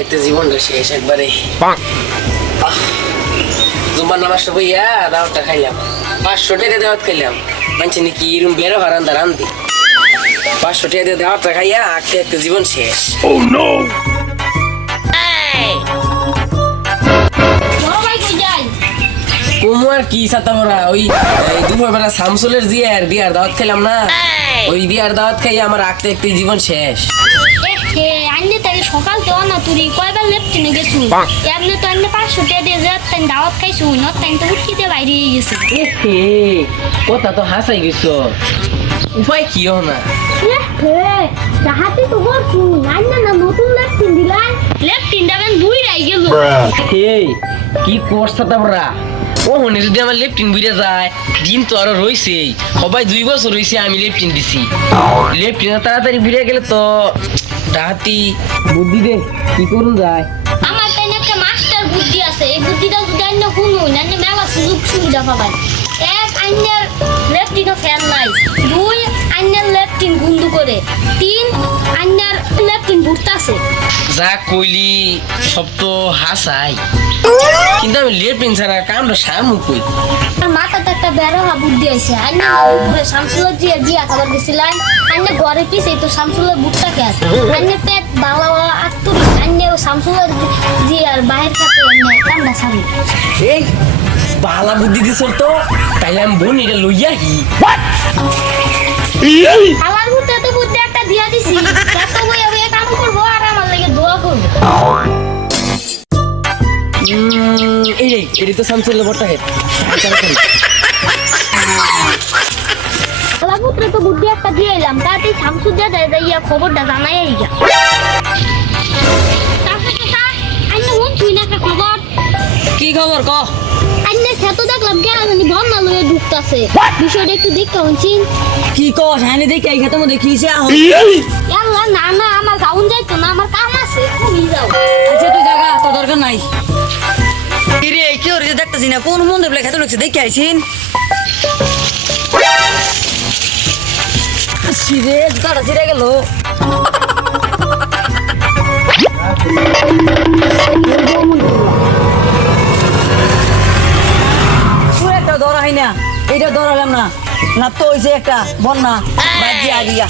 আঁকতে জীবনটা শেষ একবারে। জুম্মার নামাজটা বইয়া দাওয়াতটা খাইলাম। পাঁচশো টাকা দাওয়াত খাইলাম। মানছি নাকি এরম বেরো হারান্দা রান্দি পাঁচশো টাকা দিয়ে দাওয়াতটা খাইয়া আঁকতে আঁকতে জীবন শেষ। বড় ভাই কই যাই? কুমু আর কি সাতামরা ওই দুপুরবেলা শামসুলের জিয়ার বিয়ার দাওয়াত খেলাম না। ওই বিয়ার দাওয়াত খাইয়া আমার আঁকতে আঁকতে জীবন শেষ। হে আন্নে তারে সকাল তো না তুই কয়বার লেফটিনে গেছু? এমনি তো আন্নে পাঁচশো টাকা দিয়ে যে তাই দাওয়াত খাইছু ন তাই তো উঠিতে বাইরে গেছে। এ কথা তো হাসাই গেছো। উপায় কি না? তাহাতে তো বলছু আন্নে না নতুন লেফটিন দিলাই? লেফটিন দাবেন দুই রাই গেল। হে কি করছা তোমরা? ও যদি আমার লেফটিন বুঝে যায় দিন তো আরও রইছে সবাই দুই বছর রইছে আমি লেফটিন দিছি। লেফটিন তাড়াতাড়ি বুঝে গেলে তো ডাহাতি বুদ্ধি দে কি করুন যায়? আমার তাই একটা মাস্টার বুদ্ধি আছে। এই বুদ্ধিটা যদি আন্নে শুনুন আন্নে মেলা সুযোগ সুবিধা পাবেন এক আন্নের লেফটিনও ফ্যান নাই। দুই আন্নের লেফটিন গুন্ডু করে। তিন যা কইলি সব তো হাসাই। কিন্তু আমি লেফটিন ছাড়া কামটা সামু কই? আর মাথাতে একটা বেরোহা বুদ্ধি আছে ঘরে শামসুলের জিয়া বিয়া খাবার গেছিলেন আন্নে ঘরে পিছে তো শামসুলের বুটটা কে আন্নে পেট বাংলা আন্নে ও শামসুলের জিয়ার বাহির কাছে আন্নে কামটা সামনে এই বালা বুদ্ধি দিছ তো? তাইলে আমি বোন এটা লইয়া কি এটি তো বড়টা হেড আমার তো বুদ্ধি একটা দিয়ে এলাম তাতে ইয়া খবরটা জানাই একটা খবর? কি খবর ক? আন্নে দেখলাম বন্যা লয়ে ঢুকতাছে। বিষয়টা একটু দেখতে হচ্ছি কি ক? সাইনে দেখি এই খেতে মধ্যে কি আহ। না না আমার গাউন যাইতো না আমার কাম আছে তুমি যাও। আচ্ছা তুই জায়গা তো দরকার নাই। রে কি হচ্ছে দেখতেছি না? কোন মন্দির বলে খেতে দেখে আইছিন সিরে জুতাটা একটা ধরা হয় না, এইটা ধরালাম না। না, তো হইছে একটা বন্যা। বাদ দিয়ে আগিয়া